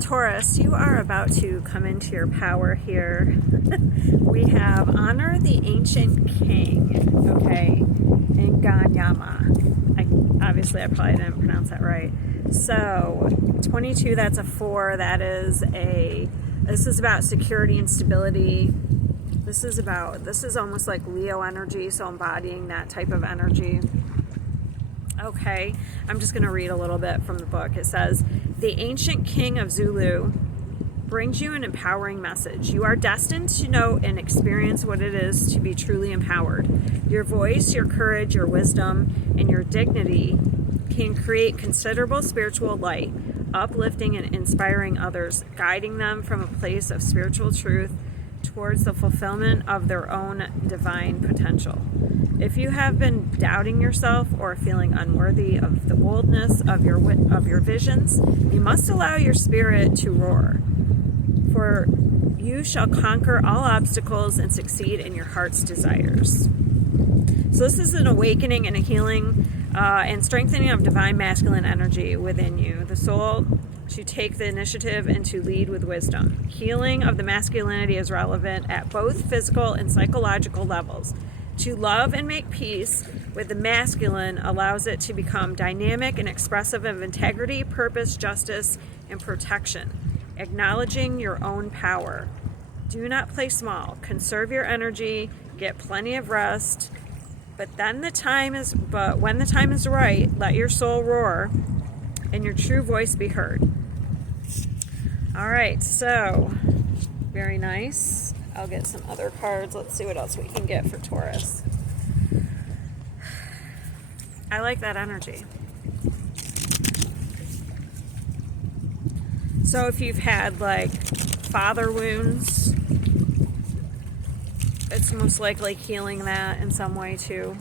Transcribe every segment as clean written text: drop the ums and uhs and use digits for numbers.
Taurus, you are about to come into your power here. We have honor the ancient king, okay, in Ganyama. Obviously, I probably didn't pronounce that right. So, 22, that's a 4. This is about security and stability. This is almost like Leo energy, so embodying that type of energy. Okay, I'm just going to read a little bit from the book. It says, the ancient king of Zulu brings you an empowering message. You are destined to know and experience what it is to be truly empowered. Your voice, your courage, your wisdom, and your dignity can create considerable spiritual light, uplifting and inspiring others, guiding them from a place of spiritual truth towards the fulfillment of their own divine potential. If you have been doubting yourself or feeling unworthy of the boldness of your visions, you must allow your spirit to roar. For you shall conquer all obstacles and succeed in your heart's desires. So this is an awakening and a healing and strengthening of divine masculine energy within you. The soul to take the initiative and to lead with wisdom. Healing of the masculinity is relevant at both physical and psychological levels. To love and make peace with the masculine allows it to become dynamic and expressive of integrity, purpose, justice, and protection. Acknowledging your own power. Do not play small. Conserve your energy. Get plenty of rest. But when the time is right, let your soul roar and your true voice be heard. All right, so very nice. I'll get some other cards. Let's see what else we can get for Taurus. I like that energy. So if you've had like father wounds, it's most likely healing that in some way too.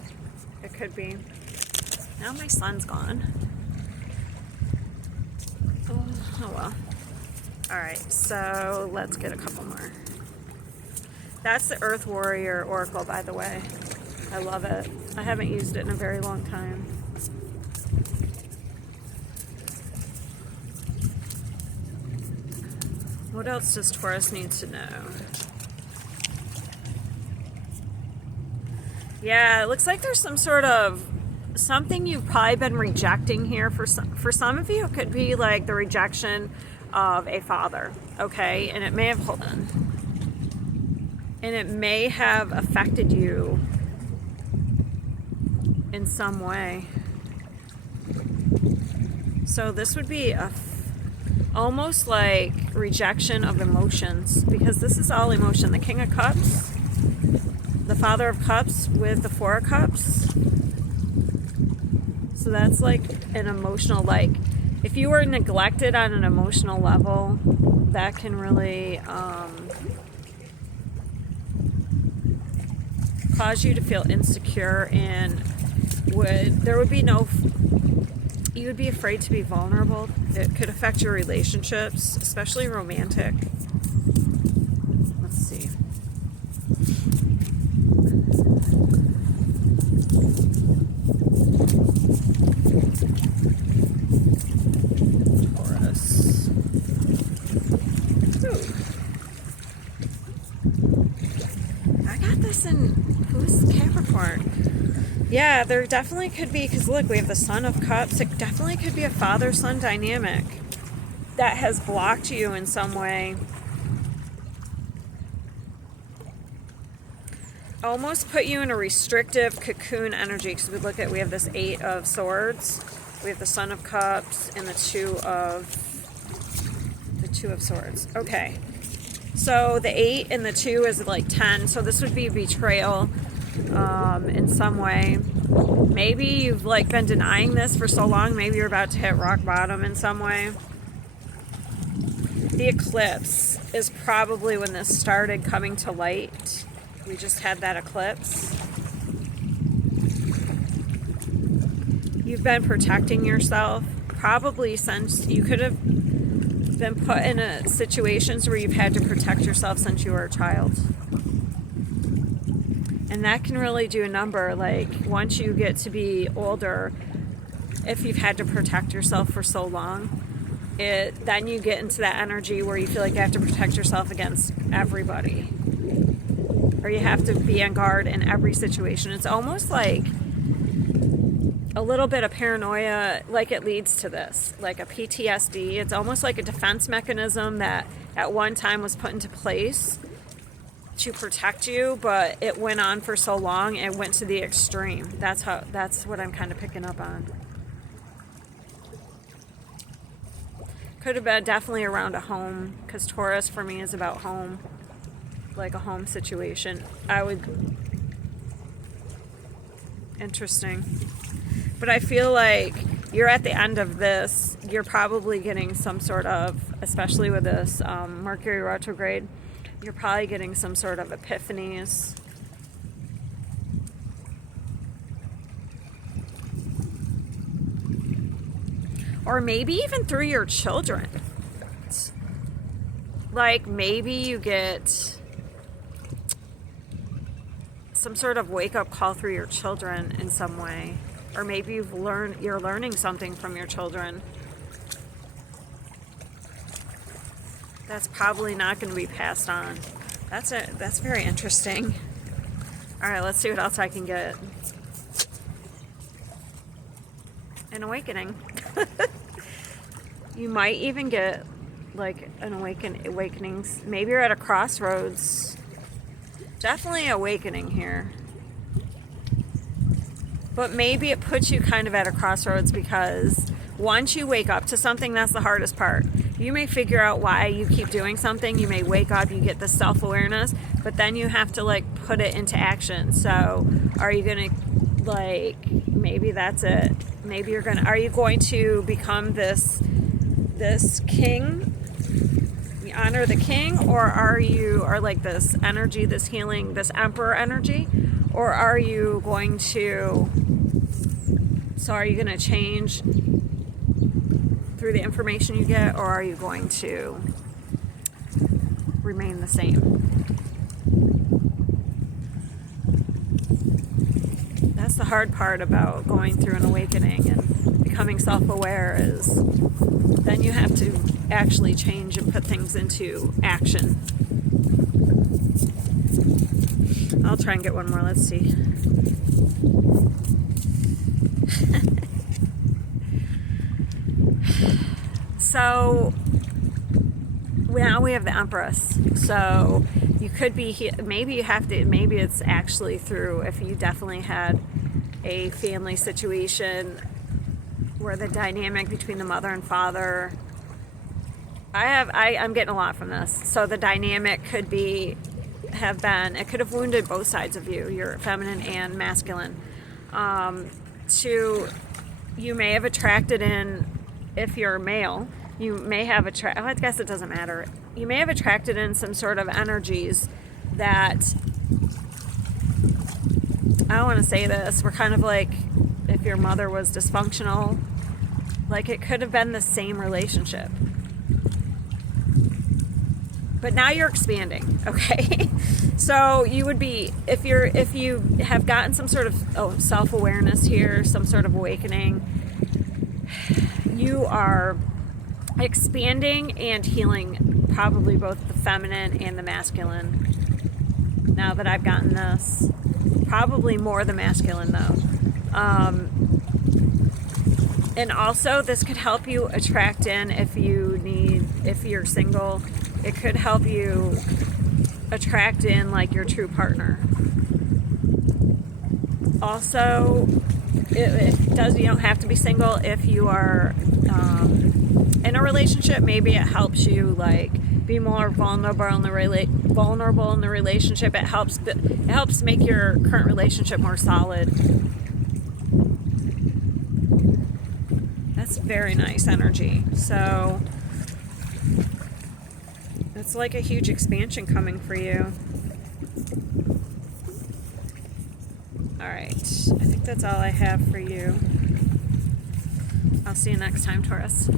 It could be. Now my sun's gone. Oh well. Alright, so let's get a couple more. That's the Earth Warrior Oracle, by the way. I love it. I haven't used it in a very long time. What else does Taurus need to know? Yeah, it looks like there's some sort of something you've probably been rejecting here. For some of you, it could be like the rejection of a father, okay? And it may have, hold on. And it may have affected you in some way. So this would be almost like rejection of emotions, because this is all emotion. The King of Cups, the Father of Cups with the Four of Cups. So that's like an emotional, like if you were neglected on an emotional level, that can really cause you to feel insecure, and you would be afraid to be vulnerable. It could affect your relationships, especially romantic. Let's see. Taurus. Ooh. I got this in, who's Capricorn? Yeah, there definitely could be, because look, we have the Son of Cups. It definitely could be a father-son dynamic that has blocked you in some way. Almost put you in a restrictive cocoon energy, because we have this 8 of Swords, we have the Son of Cups, and the two of Swords. Okay, so the 8 and the 2 is like 10, so this would be betrayal in some way. Maybe you've like been denying this for so long. Maybe you're about to hit rock bottom in some way. The eclipse is probably when this started coming to light. We just had that eclipse. You've been protecting yourself probably since you could have been put in situations where you've had to protect yourself since you were a child. And that can really do a number. Like once you get to be older, if you've had to protect yourself for so long, then you get into that energy where you feel like you have to protect yourself against everybody, or you have to be on guard in every situation. It's almost like a little bit of paranoia, like it leads to this, like a PTSD. It's almost like a defense mechanism that at one time was put into place to protect you, but it went on for so long, it went to the extreme. That's what I'm kind of picking up on. Could have been definitely around a home, because Taurus for me is about home, like a home situation. Interesting. But I feel like you're at the end of this, you're probably getting some sort of, especially with this Mercury retrograde, you're probably getting some sort of epiphanies. Or maybe even through your children. Like maybe you get some sort of wake-up call through your children in some way. Or maybe you're learning something from your children. That's probably not going to be passed on. That's very interesting. All right, let's see what else I can get. An awakening. You might even get like an awakenings. Maybe you're at a crossroads. Definitely awakening here. But maybe it puts you kind of at a crossroads, because once you wake up to something, that's the hardest part. You may figure out why you keep doing something. You may wake up, you get the self-awareness, but then you have to like put it into action. So are you going to maybe that's it. Maybe are you going to become this king? You honor the king, or are like this energy, this healing, this emperor energy? Or are you going to change through the information you get, or are you going to remain the same? That's the hard part about going through an awakening and becoming self-aware, is then you have to actually change and put things into action. I'll try and get one more. Let's see. So now we have the Empress. So you could be, maybe it's actually through, if you definitely had a family situation where the dynamic between the mother and father, I'm getting a lot from this. So the dynamic could it could have wounded both sides of you, your feminine and masculine. You may have attracted in, if you're male, you may have I guess it doesn't matter. You may have attracted in some sort of energies that, I don't want to say this, we're kind of like, if your mother was dysfunctional, like it could have been the same relationship. But now you're expanding, okay? So you would be, if you have gotten some sort of self-awareness here, some sort of awakening, you are expanding and healing probably both the feminine and the masculine. Now that I've gotten this, probably more the masculine though. And also this could help you attract in, if you're single, it could help you attract in like your true partner. Also, you don't have to be single. If you are in a relationship, maybe it helps you like be more vulnerable in the relationship. It helps make your current relationship more solid. That's very nice energy. So it's like a huge expansion coming for you. All right, I think that's all I have for you. I'll see you next time, Taurus.